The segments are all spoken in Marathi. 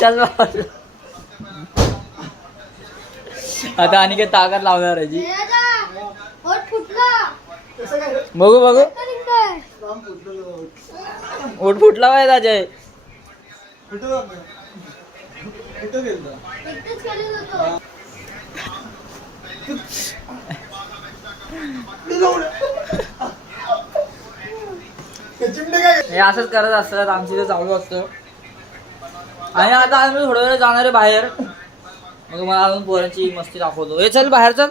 चल आता आणि काय ताकद लावणार आहे जी. बघू बघू ओठ फुटला पाहिजे अजय. हे असंच करत असतात आमची ते चालू असतं. आणि आता आम्ही थोड्या वेळ जाणार आहे बाहेर. मग मला अजून पोरांची मस्ती दाखवतो. हे चल बाहेर चल.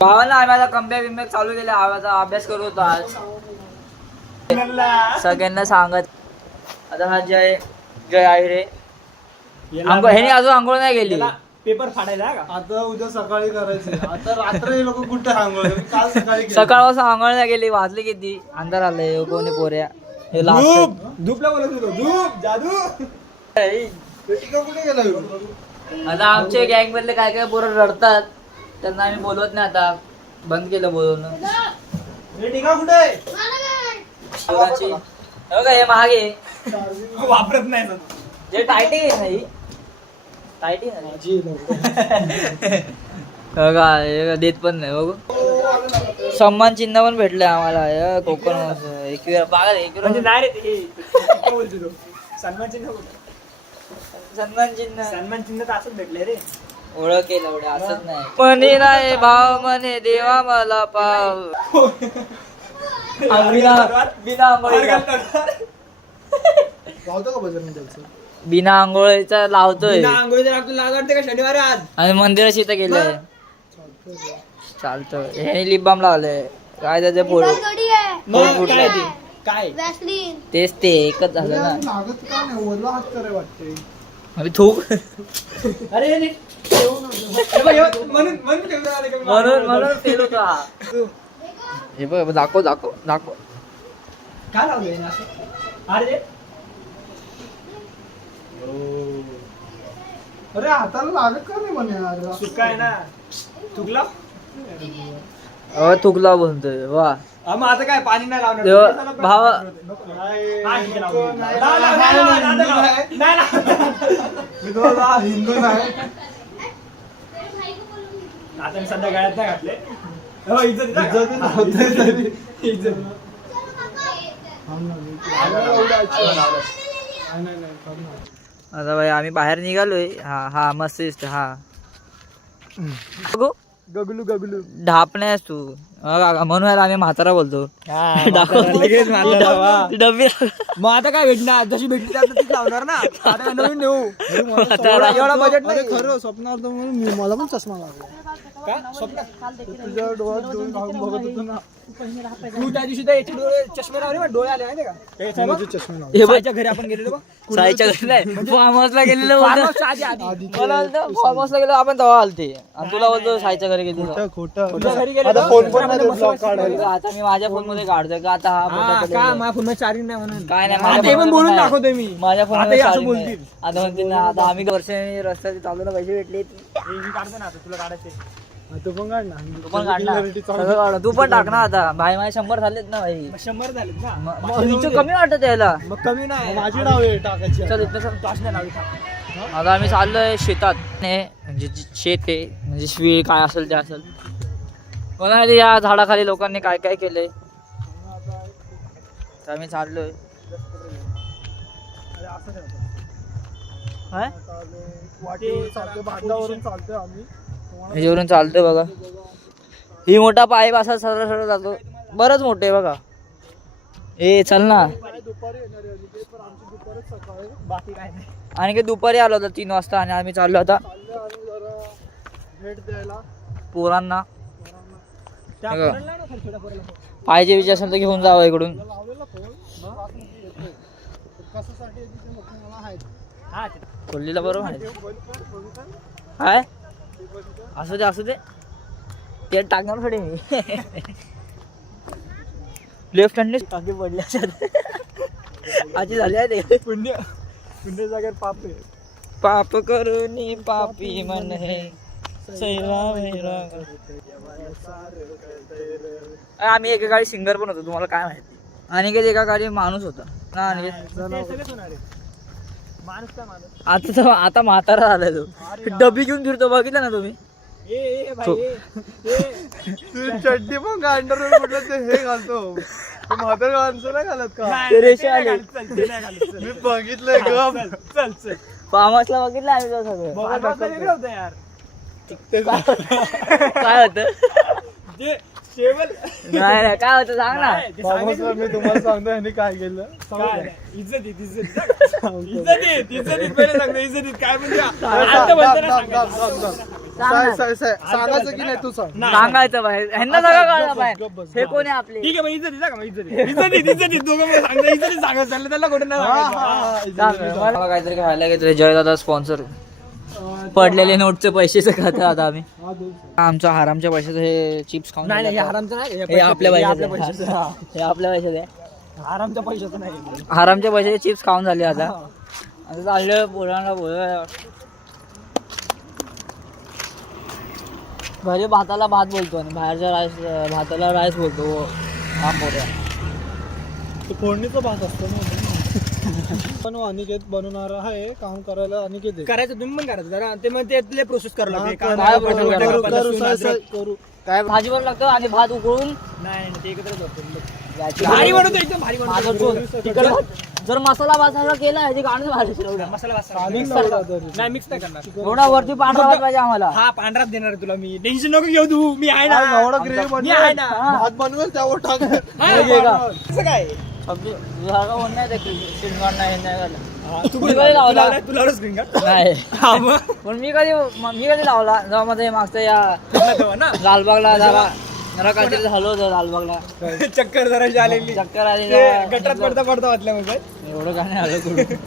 भावाला आम्ही आता कमबॅक बिमबॅक चालू केले. आवाजा अभ्यास करत होतो आज सगळ्यांना सांगत. आता हा जय जय आहे रे. ह्याने अजून आंघोळ नाही गेली. पेपर फाडायला का आता उद्या सकाळी करायचे. आता रात्री लोक कुठे आंघोळ काल सकाळी सकाळपासून आंघोळ नाही गेली. वाजले किती अंधार आलंय. कोणी पोऱ्या हे धूपला बोलत होतो. धूप जादू कुठे गेला. आता आमचे गँग मधले काय काय पोरं रडतात. त्यांना आम्ही बोलवत नाही. आता बंद केलं बोलवणं. कुठे हे महागे वापरत नाही जे टायटी नाही टायटी नाही बघा देत पण नाही. बघू सन्मान चिन्ह पण भेटलंय आम्हाला. कोकण म्हणजे नाही रे ते बोलतो सन्मान चिन्ह. सन्मान चिन्ह तर असंच भेटले रे. ओळख केलं एवढे असंच नाही. म्हणे नाही भाव म्हणे देवा मला पाव. बिना आंघोळीचा लावतोय. लागते का शनिवारी आज आणि मंदिराशी इथं गेलंय. चालतं. हे लिप बाम लावलंय. काय त्याचे पोर काय तेच ते एकच झालं ना. लागत का नाही. ओला हात करे वाटते. अरे थूक अरे म्हणून म्हणून फेल होता. हे बघ दाखव दाखव दाखव काय लावलंय ना असं. अरे अरे हाताला लागत का नाही म्हणे. सुका आहे ना. तुकला थुकला बोलतोय. वा मग आता काय पाणी नाही लावणार भावा. हिंदू नाही. आता मी सध्या गळ्यात नाही घातले. आता भाई आम्ही बाहेर निघालोय. हा हा मस्त दिसतो. हा गगलू गगलू ढापण्यास तू म्हणून आम्ही म्हातारा बोलतो. डब्बी मग आता काय भेटणार. जशी भेटली तीच लावणार ना. आता नवीन नेऊ. एवढा बजेट नाही. खरं स्वप्नार्थ म्हणून मला पण चष्मा लागला. काय स्वप्न तुझ्या डोळ्यात दोन घालून बघत होतो ना. तू त्या दिवशी तर डोळे चष्मे लावले. डोळे आले माहिती का. चष्मा लावला. साईच्या घरी आपण गेलेलो बघ. साईच्या घरी नाही फार्म हाऊसला गेलेलो. मला फार्म हाऊसला गेलो आपण तेव्हा आलते. आणि तुला बोलतो साईच्या घरी गेलो. खोटं घरी गेलो. आता फोन पण नाही देत ब्लॉग काढायला. आता मी माझ्या फोन मध्ये काढतोय का आता हा माझ्या फोन मध्ये चार्जिंग नाही म्हणून काय नाही. आता हे पण बोलून दाखवतोय मी. माझ्या फोन आता हे असं बोलतील. आता म्हणतील ना. आता आम्ही वर्षाने रस्त्याचे चालूला पैसे भेटले. काढतो ना तुला काढायचे. तू पण काढ ना. तू पण काढ ना. सगळं काढ. तू पण टाक ना. आता भाई माझे 100 झालेत ना भाई. 100 झालेत ना. मग कमी वाटत यायला. मग कमी नाही. माझी नाव आहे टाकायची. चल इथं टाचण्या नावी. आता आम्ही चाललोय शेतात. म्हणजे शेत आहे म्हणजे शिवी काय असेल ते असेल. बघा या झाडाखाली लोकांनी काय काय केलंय. तर आम्ही चाललोय. काय ह्याच्यावरून चालतोय बघा. ही मोठा पाईप असा सरळ सरळ जातो. बरंच मोठे आहे बघा. ए चल ना. बाकी काय नाही. आणि काही दुपारी आलो होता 3 वाजता. आणि आम्ही चाललो आता भेट द्यायला पोरांना. पाहिजे विचार असेल तर घेऊन जावं इकडून. खोलीला बरोबर आहे. काय असू दे असू दे. ते टाकणार थोडे मी. लेफ्ट हँडने टाके पडले आजी झाली आहे ते. पुण्य जागेवर पाप आहे. पाप करून पापी मन हे आम्ही एकेकाळी सिंगर पण होतो, तुम्हाला काय माहिती. अनिकेत एका काळी माणूस होता ना अनिकेत. आता म्हातारा झालाय तो, डबी घेऊन फिरतो, बघितलं ना तुम्ही. तू चड्डी पण का अंडरवेअर कुठलं ते हे घालतो, म्हातारा माणसं नाही घालत का? ते रेषे आले. मी बघितलंय गप. चल चल फार्म हाऊसला बघितलं आम्ही तो सगळं. यार काय होतं ते टेबल नाही नाही, काय होतं सांग ना. फार्महाऊसला मी तुम्हाला सांगतो यांनी काय केलं. इज्जतीत पहिले सांगतो, इज्जतीत काय म्हणजे सांगायचं की नाही तू सांग. सांगायचं बाहेर, ह्यांना सगळं कळलं बाहेर हे कोणी आपले. ठीक आहे मग इज्जतीत सांगा, इज्जतीत दोघं मला सांगतो, इज्जतीत सांगा, त्याला कुठं नाही सांगायचं. मला काहीतरी खायला घेतलं, जय दादा स्पॉन्सर. पडलेले नोटचे पैसेच खातो आता आम्ही. आमच्या हारामच्या पैशाचं हे चिप्स खाऊन नाही झालं. आरामचं नाही, हे आपल्या पैशाचं पैशाचं. हे आपल्या पैशाचं आहे. आरामच्या पैशाचं नाही. हारामच्या पैशाचे चिप्स खाऊन झाले आता. आता चाललं पोरांना बोल. घरी भाताला भात बोलतो आणि बाहेरच्या राईस भाताला राईस बोलतो. हा पोऱ्या ते फोडणीचं भात असतं ना. पण अनिकेत बनवणार आहे, काम करायला अनिकेत आहे. करायचं तुम्ही पण करायचं जरा, ते मग ते प्रोसेस करावं लागते. काय process करावं करू काय भाजी वर लागतो आणि भात उकळून नाही ते एकत्रच होतं. याची भारी बनवतो, एकदम भारी माझं बनवतो. तो तिखट भात. जर मसाला भात सगळं केला ह्याची गाणं भाजी एवढा. मसाला चालेल वासा ना एवढा तरी. नाही मिक्स नाही करणार. एवढा वरती पांढरा भात पाहिजे आम्हाला. हा पांढराच देणार आहे तुला मी, टेन्शन नको घेऊ तू, मी आहे ना. एवढा ग्रेव्ही मी आहे ना. भात बनवेल त्यावर टाक. हा, हे घे का? कसं काय सब्जी जागा होत नाही ते शिंगाण नाही हे नाही झालं. तू मी कधी लावला तुला स्क्रीन का नाही. हा मग पण मी कधी लावला जेव्हा मध्ये मागचं या तेव्हा ना लालबागला जरा काहीतरी झालं होतं लालबागला. चक्कर जरा आलेली, चक्कर आली ते तेव्हा. गटरात पडता पडता वाचल्या मग एवढं काय नाही आलं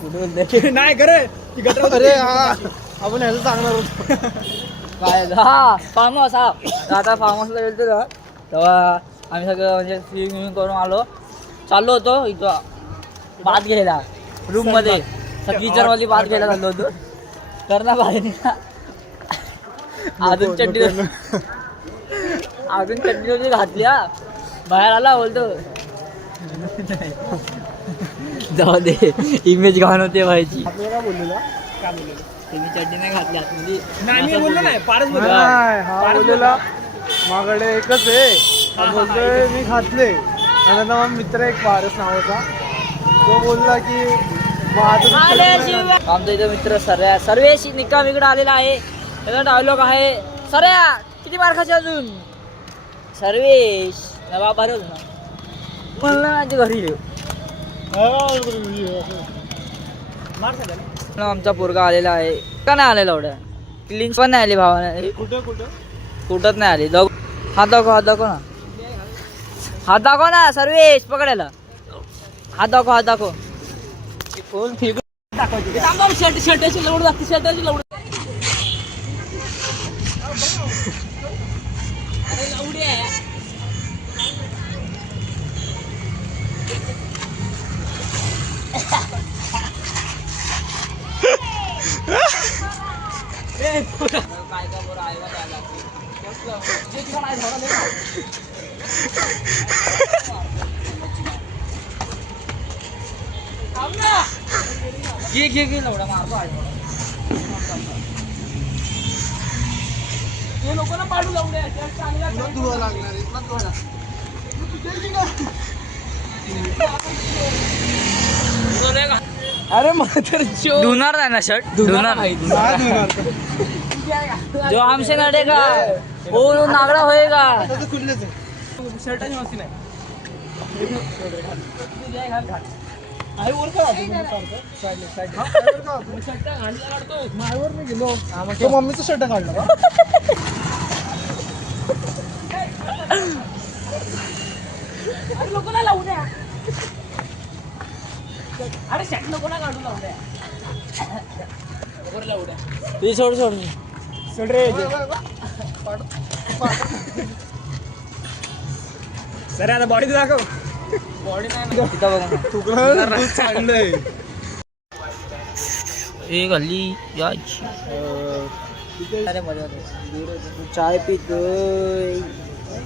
कुठून नाही खरं ती गटरात अरे हा आपण ह्याचं सांगणार होतो. काय हा फार्म हाऊस. हा आता फार्म हाऊसला गेलो ना तेव्हा आम्ही सगळं म्हणजे स्विमिंग करून आलो. चाललो होतो इथं भात घ्यायला रूम मध्ये, किचन मध्ये भात घ्यायला चाललो होतो. तर ना बाहेर अजून चटणी घातल्या, बाहेर आला बोलतो जाऊ दे इमेज घाण होते व्हायची. आपल्याला काय बोललेला? काय बोललेलं? तुम्ही चटणी नाही घातली आतमध्ये. नाही मी बोललो नाही, पारच बोललो. नाही, हा बोललेला माझ्याकडे एकच आहे. हा बोलतोय मी घातले. आणि नंतर मग मित्र एक पारस नावाचा, तो बोलला की मग आता आमचा इथं मित्र सर्वेश निकाम इकडे आलेला आहे. त्याचा डायलॉग आहे, सर्या किती मार खायचे अजून. सर्वेश बाबा रे म्हणलं माझ्या घरी येऊ. मार खाल्ला. आमचा पोरगा आलेला आहे का नाही आलेला एवढ्या क्लीन पण नाही आली भावाने. कुठं कुठंच नाही आली. हात दाखव ना, हात दाखव ना सर्वेश पकडायला. हात दाखव फोन शर्टाची लवड लागते, शर्टाची लवड. घे लवडा मारतो आहे. ते लोक ना पाडू लावले अरे मात्र धुणार नाही ना शर्ट, धुणार नाही. जो आमसे नडेगा वो नागडा होएगा. शर्टाची मस्ती नाही. तो मम्मीचा शर्ट काढला का? अरे लोकांना लावू द्या. अरे शर्ट लोकांना काढून लावू द्या. लावू द्या. ती सोड सोड रे. सर आता बॉडी दाखव. बॉडी नाही तिथं बघा ना. तुकडं दूध सांडलंय. एक हल्ली याची अरे मध्ये मध्ये चाय पितोय